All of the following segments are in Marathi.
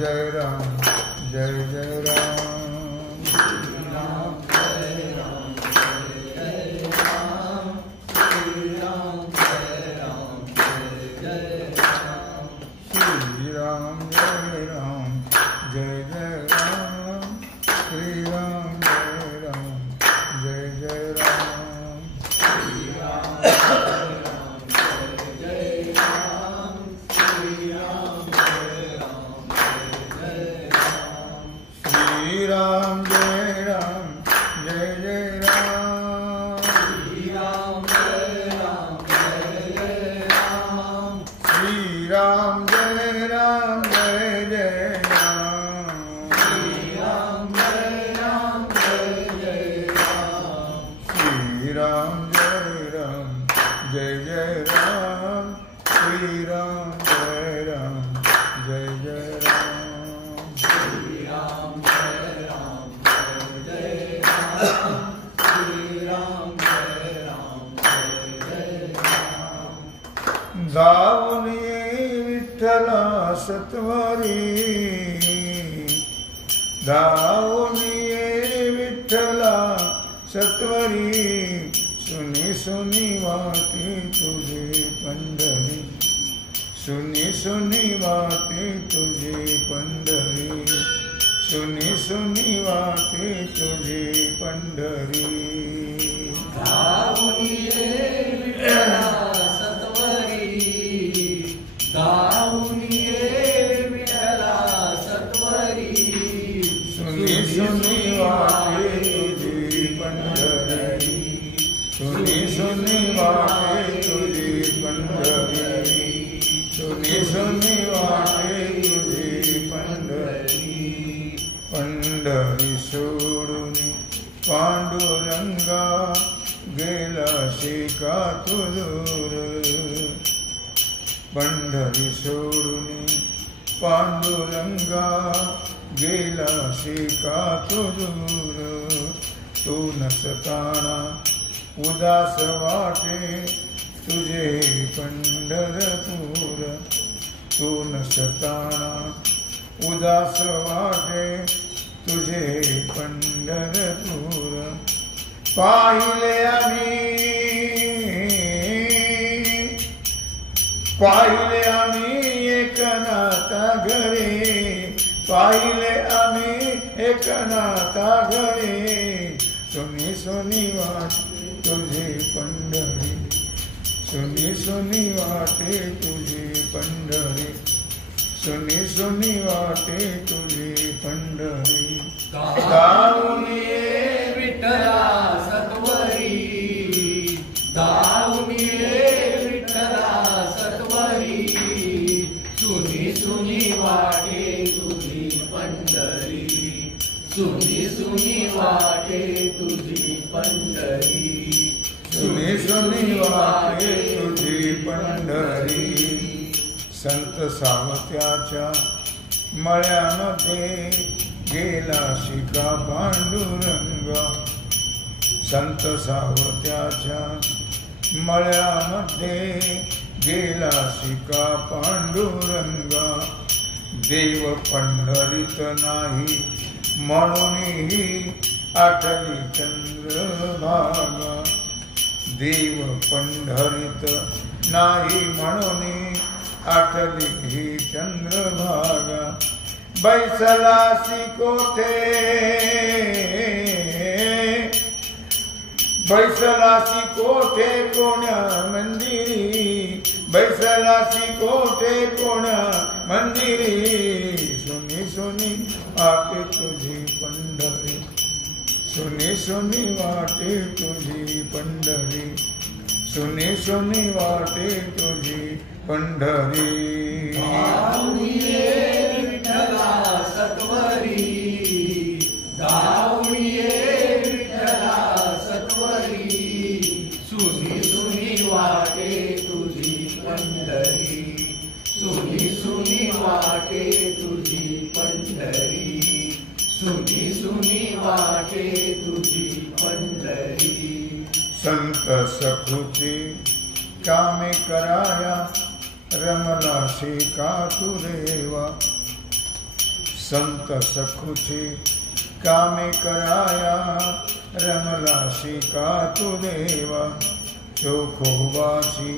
जय राम जय जय राम सत्वरी धावनिये विठ्ठला सत्वरी सुनी सुनी वाटे तुझे पंढरी सुनी सुनी वाटे तुझे पंढरी सुनी सुनी वाटे तुझे पंढरी धावनिये विठ्ठला सत्वरी धावनिये विठ्ठला सत्वरी सुनी सुनी वाटे तुझी पंढरी सुनी सुनी वाटे तुझी पंढरी सुनी सुनी वाटे तुझी पंढरी पंढरी सोडून पांडुरंगा गेला शिका तुझूर पंढरी सोडून पांडुरंगा गेला शिका तुझूर तू नसताना उदास वाटे तुझे पंढरपूर तू नसताना उदास वाटे तुझे पंढरपूर पाहिले आम्ही एकनाथा घरे पाहिले आम्ही एकनाथा घरे सुनी सुनी वाटे तुझे पंढरी सुनी सुनी वाटे तुझे पंढरी सुनी सुनी वाटे तुझे पंढरी धावनिये विठ्ठला सत्वरी धावनिये विठ्ठला सत्वरी सुनी सुनी वाटे तुझी पंढरी सुनी सुनी वाटे तुझी पंढरी सुनी सुनी वाटे तुझी पंढरी संत सावत्याच्या मळ्यामध्ये गेला शिका पांडुरंग संत सावत्याच्या मळ्यामध्ये गेला शिका पांडुरंग देव पंढरीत नाही म्हणूनही आठली चंद्रभागा देव पंढरीत नाही म्हणून आठली ही चंद्रभागा बैसलासी कोठे बैसलासी कोठे कोण्या मंदिरी बैसलासी कोठे कोण्या मंदिरी सुनी सुनी वाटे तुझी पंढरी सुनी सुनी वाटे तुझी पंढरी सुनी सुनी वाटे तुझी पंढरी धावनिये विठ्ठला सत्वरी धावनिये विठ्ठला सत्वरी सुनी सुनी वाटे तुझी पंढरी सुनी सुनी वाटे तुझी पंढरी सुनी सुनी वाटे तुझी पंढरी संत सखुची कामे कराया रमला शिका तुरेवा संत सखुची कामे कराया रमलासी का तू देवा चोखोबाची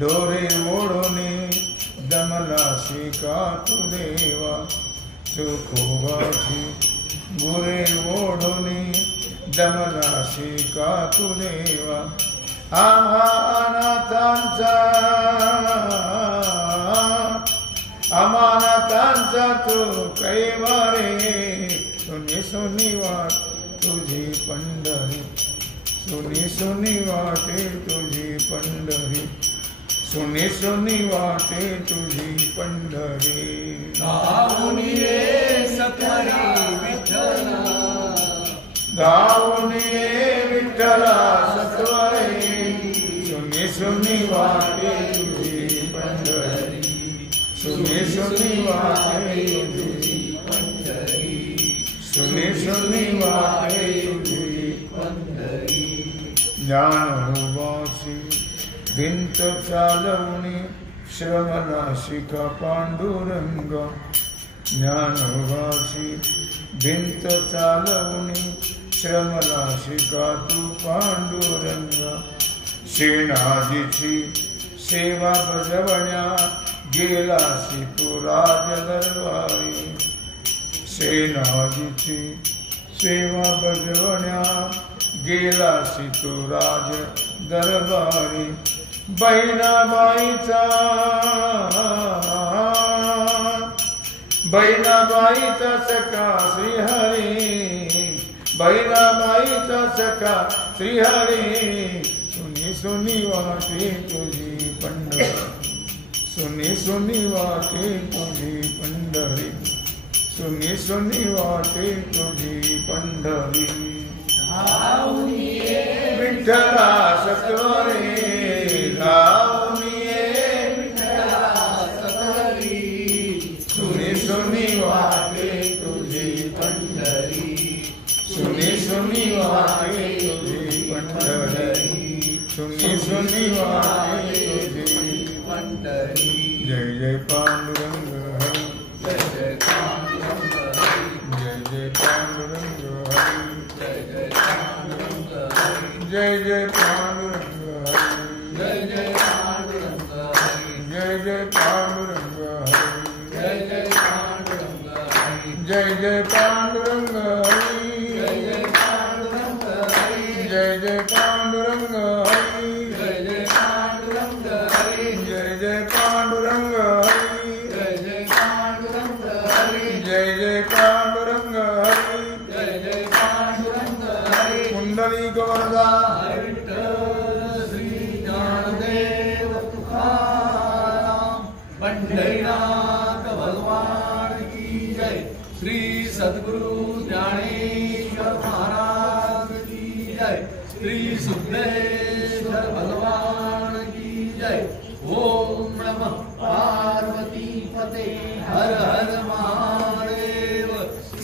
डोरे ओढोने दमलासी का तू देवा चोखोबाची गुरे ओढोने दमलासी का तू देवा आम्हा अनाथांचा तू कैवारे सुनी सुनी वाट तुझी पंढरी सुनी सुनी वाटे तुझी पंढरी सुनी सुनी वाटे तुझी पंढरी गाऊन ये सत्वरी विठ्ठला गाऊन ये विठ्ठला सत्वरे सुनी सुनी वाटे तुझी पंढरी सुनी सुनी वाटे तुझी पंढरी सुनी सुनी वाटे तुझी पंढरी ज्ञानोबाची भिंत चालवणी श्रमनाशिका पांडुरंग ज्ञानोबाची भिंत चालवणी श्रमनाशिका तू पांडुरंग श्रीनाथीची सेवा बजवण्या गेलासी तू राज दरबारी सेनाजीची सेवा बजवण्या गेलासी तू राज दरबारी बहिणाबाईचा सखा श्रीहरी बहिणाबाईचा सखा श्रीहरी सुनी सुनी वाटे तुझी पंढरी सुनी सुनी वाटे तुझी पंढरी सुनी सुनी वाटे तुझी पंढरी गाऊन ये विठ्ठला सत्वरे गाऊन ये विठ्ठला सत्वरी सुनी सुनी वाटे तुझी पंढरी सुनी सुनी वाटे तुझी पंढरी सुनी सुनी वाटे तुझी पंढरी जय जय पांडुरंग हरी जय जय पांडुरंग हरी जय जय पांडुरंग हरी जय जय पांडुरंग हरी जय जय पांडुरंग हरी जय जय पांडुरंग हरी जय जय पांडुरंग हरी जय जय पांडुरंग हरी जय जय पांडुरंग हरी जय जय पांडुरंग हरी जय जय पांडुरंग हरी जय जय पांडुरंग हरी जय जय पांडुरंग हरी जय जय पांडुरंग हरी जय जय पांडुरंग हरी जय जय पांडुरंग हरी कुंडलिक वरदा विठ्ठल श्री ज्ञानदेव तुकाराम पंढरीनाथ भगवान की जय श्री सद्गुरु ज्ञानेश्वर महाराज की जय श्री सिद्धेश्वर भगवान की जय ओम नमः पार्वती पते हर हर महादेव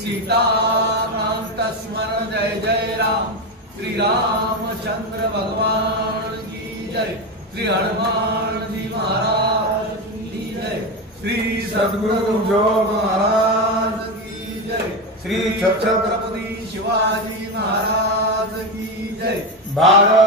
सीताकांत स्मरण जय जय राम श्री रामचंद्र भगवान की जय श्री हनुमान जी महाराज की जय श्री सद्गुरु जोग महाराज की जय श्री छत्रपति छत्रपति शिवाजी महाराज की जय भारत